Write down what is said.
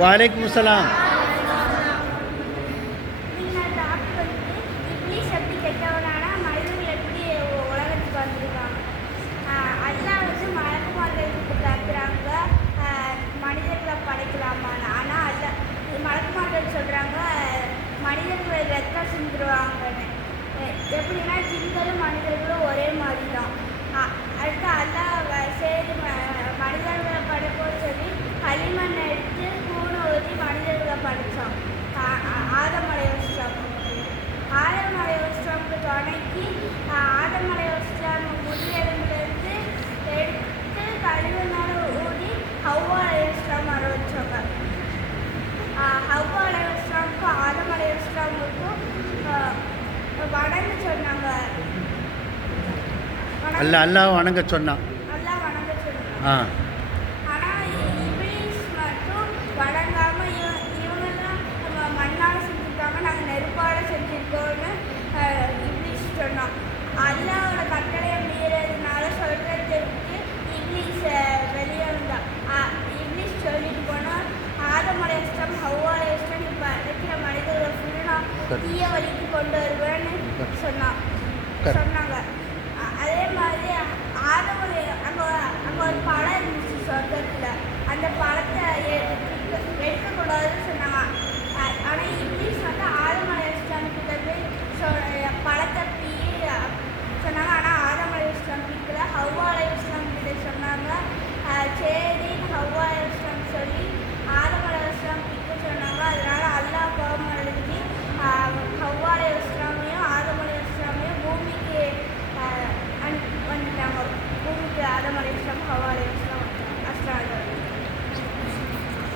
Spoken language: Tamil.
वालेकुम सलाम. நீங்கள் டாபிக் வந்து இப்ளீஸ் எப்படி கெட்டவனானா மனிதர்கள் எப்படி உலகத்துக்கு வந்திருக்காங்க. அல்லாஹ் வந்து மலக்குமார்களுக்கு பார்க்குறாங்க மனிதர்களை படைக்கலாமான்னு. ஆனால் அல்ல மலக்குமார்கள் சொல்கிறாங்க மனிதர்களை ரத்தம் சிந்துருவாங்கன்னு. எப்படின்னா ஜின்களும் மனிதர்களும் ஒரே மாதிரி தான். அடுத்து அல்லாஹ் சரி மனிதர்களை படைப்போம் சொல்லி களிமண் எடுத்து கூண ஊற்றி மனிதர்களை படைத்தான். ஆதம் அலைஹிஸ்ஸலாமுக்கு துணைக்கி ஆதம் அலைஹிஸ்ஸலாம் முதுகெலும்புலேருந்து எடுத்து களிமண்ணோட ஊதி ஹவ்வா அலைஹிஸ்ஸலாம் வர வச்சாங்க. ஹவ்வா அலைஹிஸ்ஸலாமுக்கும் ஆதம் அலைஹிஸ்ஸலாமுக்கும் வணங்க சொன்னாங்க. அல்லாஹ் வணங்க சொன்னான். அல்லாஹ் வணங்க சொன்னாங்க. ஆனால் இப்ளீஸ் மட்டும் வணங்காமல் இவங்கெல்லாம் மண்ணால் செஞ்சுருக்காங்க, நாங்கள் நெருப்பால் செஞ்சுருக்கோன்னு இப்ளீஸ் சொன்னான். அல்லாஹோட கட்டளையை மீறதுனால சொல்கிறதுக்கு இப்ளீஸ் வெளியே வந்தான். இப்ளீஸ் சொல்லிட்டு போனால் ஆதம் அலைஹிஸ்ஸலாம் ஹவ்வா அலைஹிஸ்ஸலாம் இப்போ இருக்கிற மனிதர்களை ஃபுல்லாக தீய வழிக்கு கொண்டு வருவேன்னு சொன்னாங்க. அதே மாதிரி ஆதம் அங்கே ஒரு படம் இருந்துச்சு சொர்க்கத்தில்.